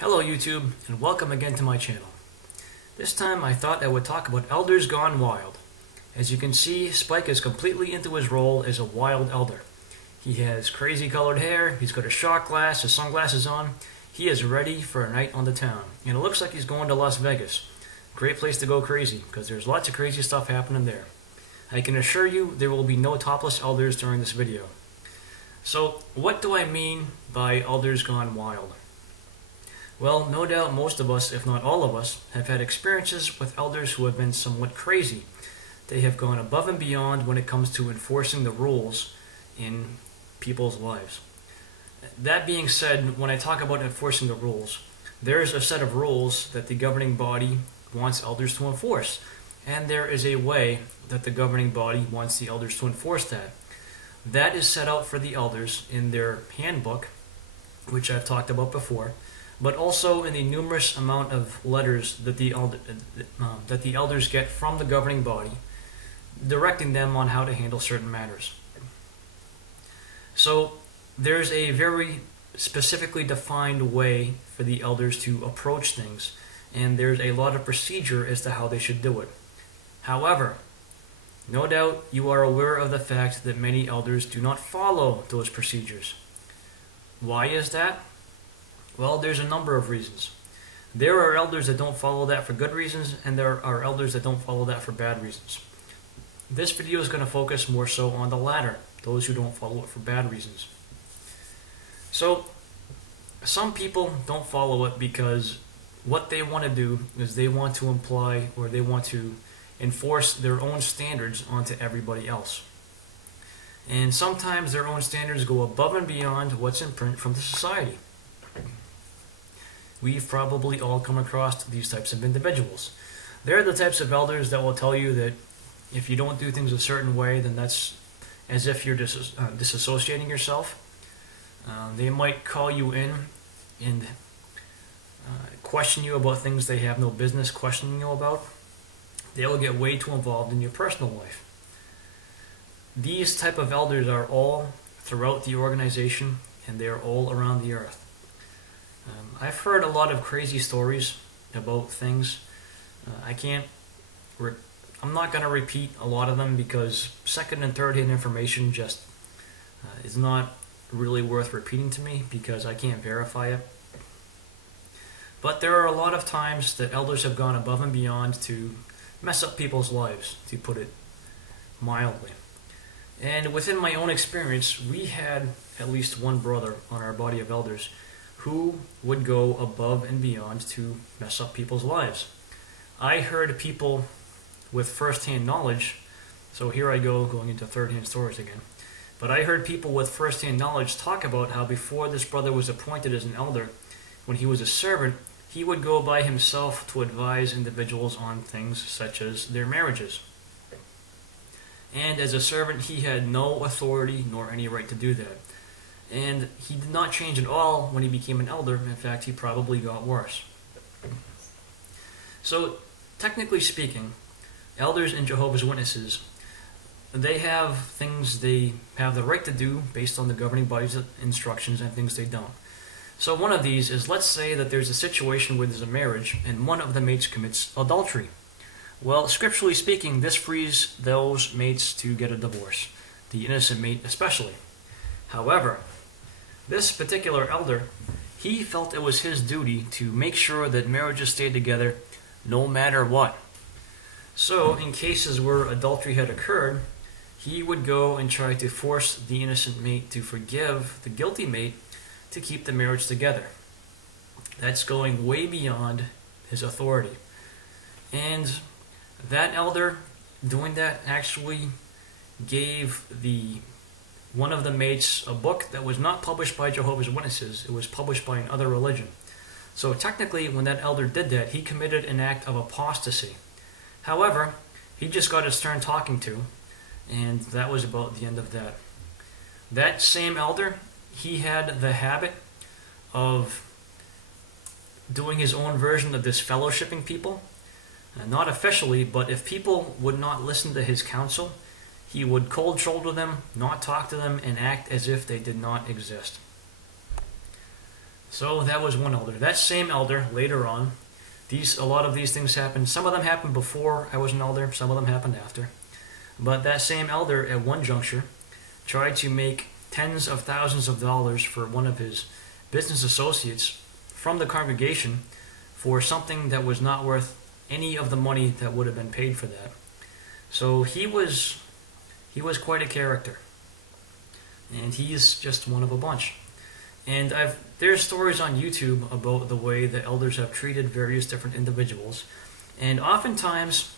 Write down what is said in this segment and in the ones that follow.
Hello YouTube, and welcome again to my channel. This time I thought I would talk about elders gone wild. As you can see, Spike is completely into his role as a wild elder. He has crazy colored hair, he's got a shot glass, his sunglasses on. He is ready for a night on the town, and it looks like he's going to Las Vegas. Great place to go crazy, because there's lots of crazy stuff happening there. I can assure you there will be no topless elders during this video. So, what do I mean by elders gone wild? Well, no doubt most of us, if not all of us, have had experiences with elders who have been somewhat crazy. They have gone above and beyond when it comes to enforcing the rules in people's lives. That being said, when I talk about enforcing the rules, there's a set of rules that the governing body wants elders to enforce, and there is a way that the governing body wants the elders to enforce that. That is set out for the elders in their handbook, which I've talked about before, but also in the numerous amount of letters that the elders get from the governing body, directing them on how to handle certain matters. So there's a very specifically defined way for the elders to approach things, and there's a lot of procedure as to how they should do it. However, no doubt you are aware of the fact that many elders do not follow those procedures. Why is that? Well, there's a number of reasons. There are elders that don't follow that for good reasons, and there are elders that don't follow that for bad reasons. This video is going to focus more so on the latter, those who don't follow it for bad reasons. So, some people don't follow it because what they want to do is they want to imply or they want to enforce their own standards onto everybody else. And sometimes their own standards go above and beyond what's in print from the society. We've probably all come across these types of individuals. They're the types of elders that will tell you that if you don't do things a certain way, then that's as if you're disassociating yourself. They might call you in and question you about things they have no business questioning you about. They will get way too involved in your personal life. These type of elders are all throughout the organization, and they are all around the earth. I've heard a lot of crazy stories about things. I'm not going to repeat a lot of them because second and third hand information just is not really worth repeating to me because I can't verify it. But there are a lot of times that elders have gone above and beyond to mess up people's lives, to put it mildly. And within my own experience, we had at least one brother on our body of elders who would go above and beyond to mess up people's lives. I heard people with first-hand knowledge, so here I go going into third-hand stories again, but I heard people with first-hand knowledge talk about how before this brother was appointed as an elder, when he was a servant, he would go by himself to advise individuals on things such as their marriages. And as a servant, he had no authority nor any right to do that. And he did not change at all when he became an elder. In fact, he probably got worse. So, technically speaking, elders and Jehovah's Witnesses, they have things they have the right to do based on the governing body's instructions and things they don't. So one of these is, let's say that there's a situation where there's a marriage and one of the mates commits adultery. Well, scripturally speaking, this frees those mates to get a divorce, the innocent mate especially. However, this particular elder, he felt it was his duty to make sure that marriages stayed together no matter what. So, in cases where adultery had occurred, he would go and try to force the innocent mate to forgive the guilty mate to keep the marriage together. That's going way beyond his authority. And that elder doing that actually gave one of the mates a book that was not published by Jehovah's Witnesses. It was published by another religion. So technically, when that elder did that, he committed an act of apostasy. However, he just got his turn talking to, and that was about the end of that. That same elder, he had the habit of doing his own version of this fellowshipping people. Not officially, but if people would not listen to his counsel, he would cold shoulder them, not talk to them, and act as if they did not exist. So that was one elder. That same elder later on, a lot of these things happened. Some of them happened before I was an elder. Some of them happened after. But that same elder at one juncture tried to make tens of thousands of dollars for one of his business associates from the congregation for something that was not worth any of the money that would have been paid for that. So he was quite a character, and he's just one of a bunch. And there's stories on YouTube about the way the elders have treated various different individuals, and oftentimes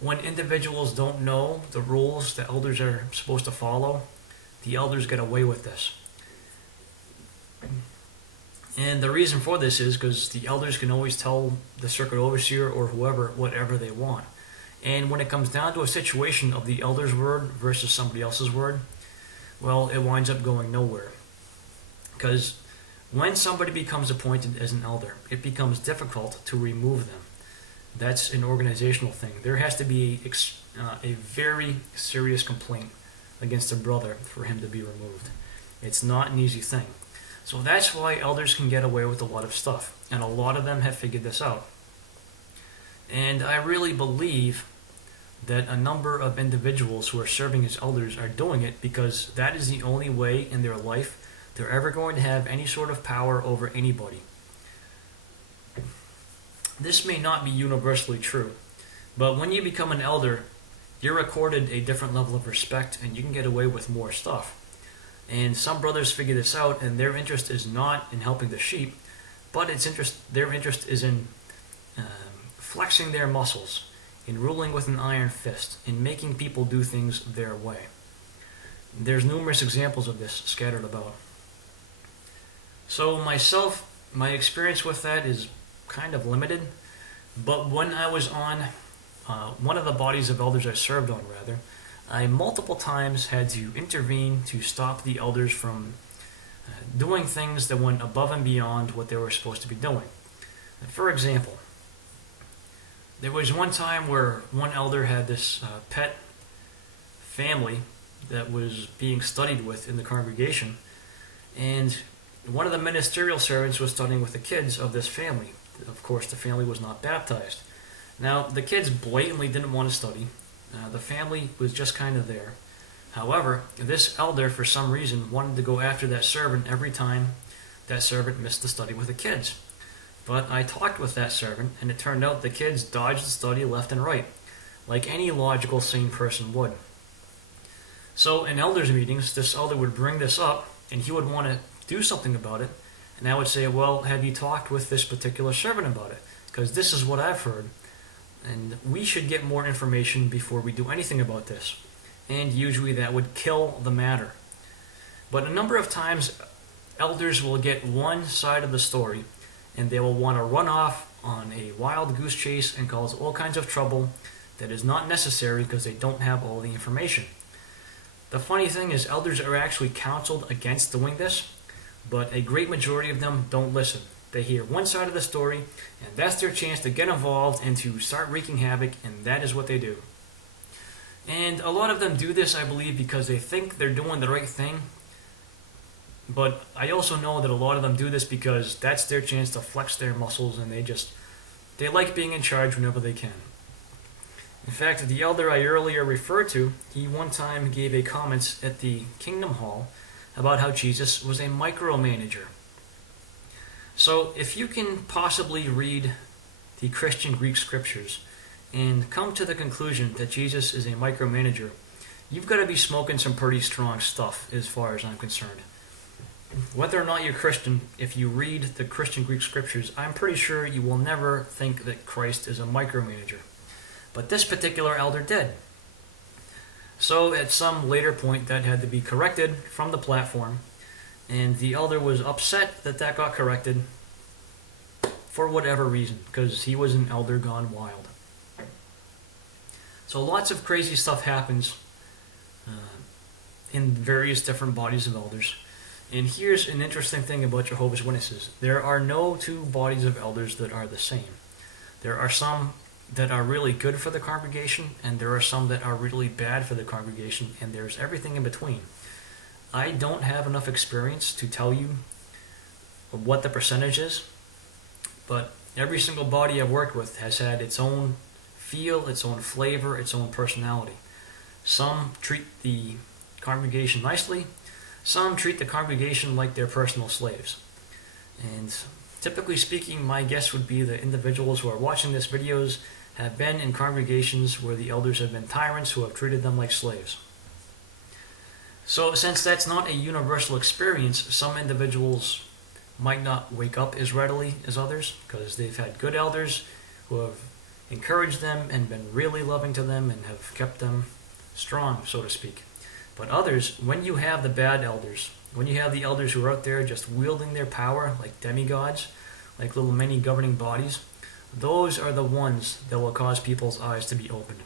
when individuals don't know the rules the elders are supposed to follow, the elders get away with this. And the reason for this is because the elders can always tell the circuit overseer or whoever whatever they want. And when it comes down to a situation of the elder's word versus somebody else's word, well, it winds up going nowhere. Because when somebody becomes appointed as an elder, it becomes difficult to remove them. That's an organizational thing. There has to be a very serious complaint against a brother for him to be removed. It's not an easy thing. So that's why elders can get away with a lot of stuff, and a lot of them have figured this out. And I really believe that a number of individuals who are serving as elders are doing it because that is the only way in their life they're ever going to have any sort of power over anybody. This may not be universally true, but when you become an elder, you're accorded a different level of respect and you can get away with more stuff. And some brothers figure this out, and their interest is not in helping the sheep, but their interest is in flexing their muscles, in ruling with an iron fist, in making people do things their way. There's numerous examples of this scattered about. So myself, my experience with that is kind of limited, but when I was on one of the bodies of elders I served on, rather, I multiple times had to intervene to stop the elders from doing things that went above and beyond what they were supposed to be doing. For example, there was one time where one elder had this pet family that was being studied with in the congregation, and one of the ministerial servants was studying with the kids of this family. Of course, the family was not baptized. Now, the kids blatantly didn't want to study. The family was just kind of there. However, this elder, for some reason, wanted to go after that servant every time that servant missed the study with the kids. But I talked with that servant, and it turned out the kids dodged the study left and right, like any logical, sane person would. So in elders' meetings, this elder would bring this up, and he would want to do something about it. And I would say, well, have you talked with this particular servant about it? Because this is what I've heard. And we should get more information before we do anything about this. And usually that would kill the matter. But a number of times, elders will get one side of the story, and they will want to run off on a wild goose chase and cause all kinds of trouble that is not necessary because they don't have all the information. The funny thing is, elders are actually counseled against doing this, but a great majority of them don't listen. They hear one side of the story, and that's their chance to get involved and to start wreaking havoc, and that is what they do. And a lot of them do this, I believe, because they think they're doing the right thing. But I also know that a lot of them do this because that's their chance to flex their muscles, and they like being in charge whenever they can. In fact, the elder I earlier referred to, he one time gave a comment at the Kingdom Hall about how Jesus was a micromanager. So if you can possibly read the Christian Greek scriptures and come to the conclusion that Jesus is a micromanager, you've got to be smoking some pretty strong stuff as far as I'm concerned. Whether or not you're Christian, if you read the Christian Greek scriptures, I'm pretty sure you will never think that Christ is a micromanager. But this particular elder did. So at some later point that had to be corrected from the platform, and the elder was upset that that got corrected for whatever reason, because he was an elder gone wild. So lots of crazy stuff happens in various different bodies of elders. And here's an interesting thing about Jehovah's Witnesses. There are no two bodies of elders that are the same. There are some that are really good for the congregation, and there are some that are really bad for the congregation, and there's everything in between. I don't have enough experience to tell you what the percentage is, but every single body I've worked with has had its own feel, its own flavor, its own personality. Some treat the congregation nicely, some treat the congregation like their personal slaves. And typically speaking, my guess would be the individuals who are watching these videos have been in congregations where the elders have been tyrants who have treated them like slaves. So since that's not a universal experience, some individuals might not wake up as readily as others because they've had good elders who have encouraged them and been really loving to them and have kept them strong, so to speak. But others, when you have the bad elders, when you have the elders who are out there just wielding their power like demigods, like little mini governing bodies, those are the ones that will cause people's eyes to be opened.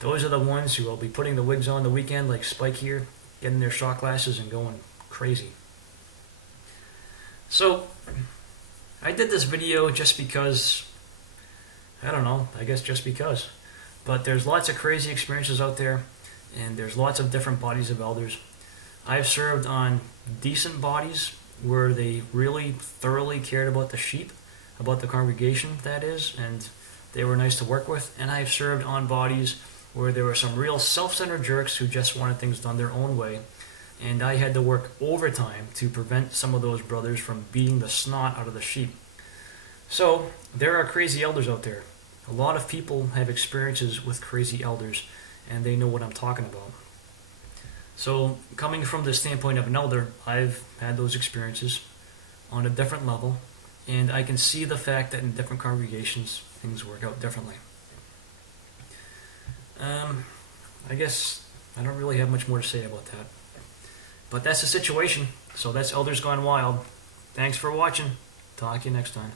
Those are the ones who will be putting the wigs on the weekend like Spike here, getting their shot glasses and going crazy. So, I did this video just because, I don't know, I guess just because. But there's lots of crazy experiences out there, and there's lots of different bodies of elders. I've served on decent bodies where they really thoroughly cared about the sheep, about the congregation, that is, and they were nice to work with. And I've served on bodies where there were some real self-centered jerks who just wanted things done their own way. And I had to work overtime to prevent some of those brothers from beating the snot out of the sheep. So, there are crazy elders out there. A lot of people have experiences with crazy elders, and they know what I'm talking about. So, coming from the standpoint of an elder, I've had those experiences on a different level, and I can see the fact that in different congregations, things work out differently. I guess I don't really have much more to say about that. But that's the situation. So that's Elders Gone Wild. Thanks for watching. Talk to you next time.